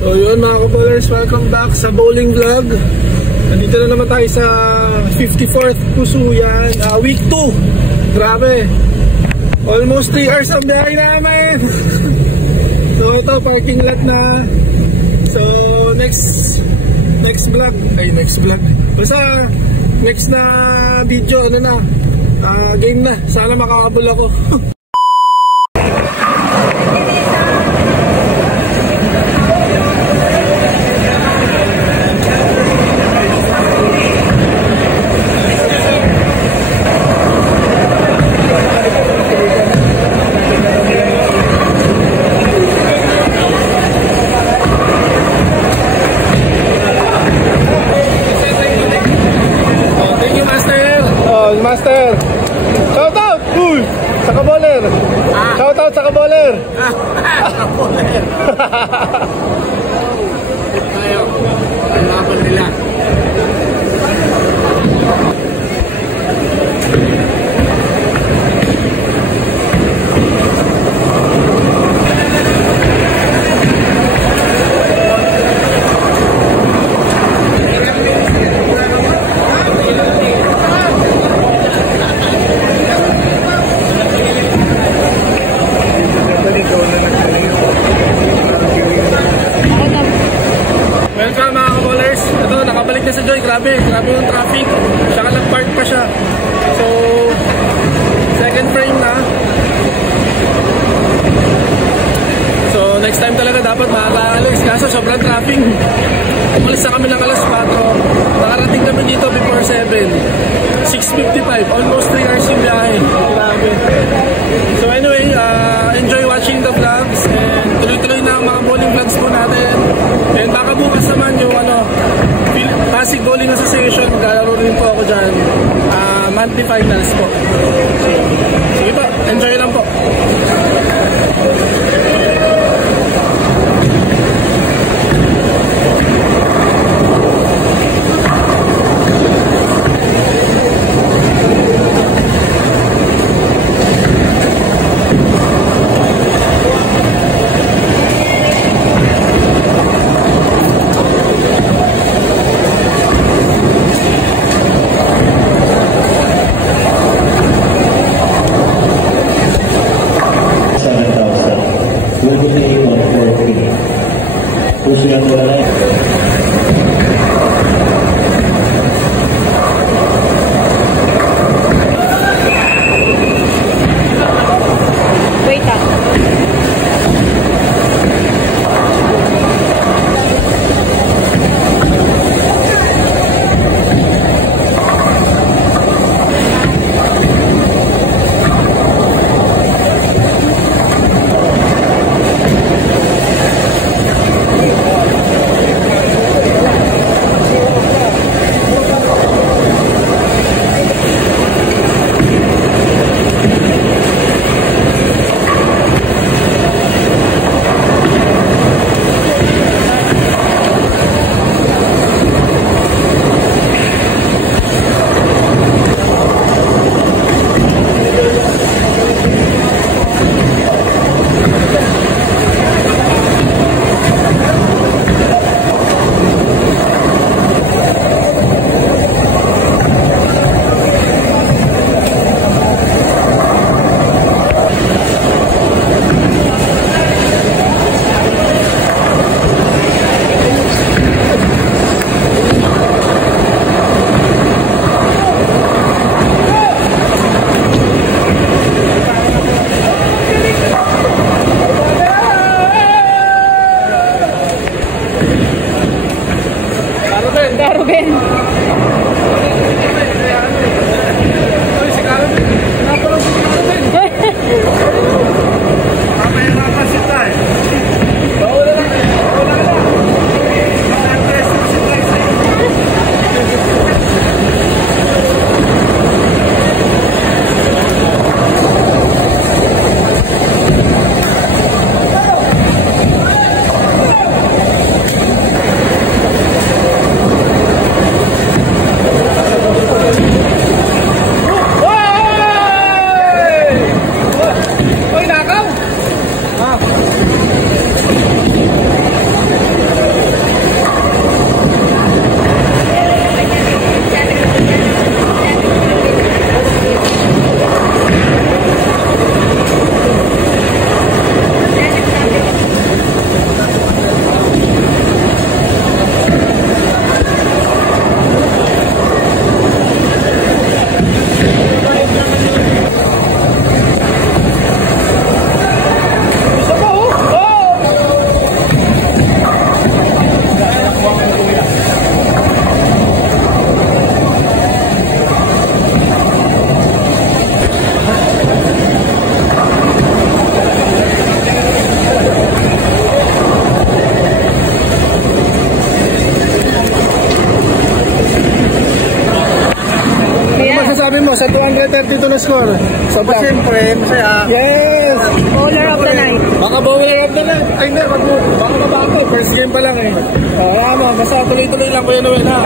So yun mga kaballers, welcome back sa bowling vlog. Nandito na naman tayo sa 54th Pusuyan, week 2. Grabe, almost 3 hours ang biyahe namin. So ito, parking lot na. So next vlog, basta next na video, ano na, game na, sana makakabol ako. Master, shout out! Uy! Sa kaboler! Shout out sa kaboler! Kaboler! Ayaw, ang laban nila. Welcome mga kaballers. Ito, nakabalik na sa Joy. Grabe yung traffic. Tsaka nag-park pa siya. So, second frame na. So, next time talaga dapat makaka-alis. Kaso sobrang traffic. Umalis na kami ng alas 4. Nakarating kami dito before 7. 6:55. Almost 3 hours yung biyahe. Grabe. So anyway, enjoy watching the vlogs. And tuloy-tuloy na ang mga bowling vlogs po natin. And baka bukas naman yung Pasig Bowling Association, maglalaro rin po ako dyan. Monthly finals po. So, sige po, enjoy lang po. Pusuyan wala na. na score? Sa vlog? Siyempre, masaya. Yes! Bowler of the night. Baka bowler up na lang. Ay, hindi. Baka mabato. First game pa lang eh. Ayan mo, basta tuloy-tuloy lang Kuya Noel ha.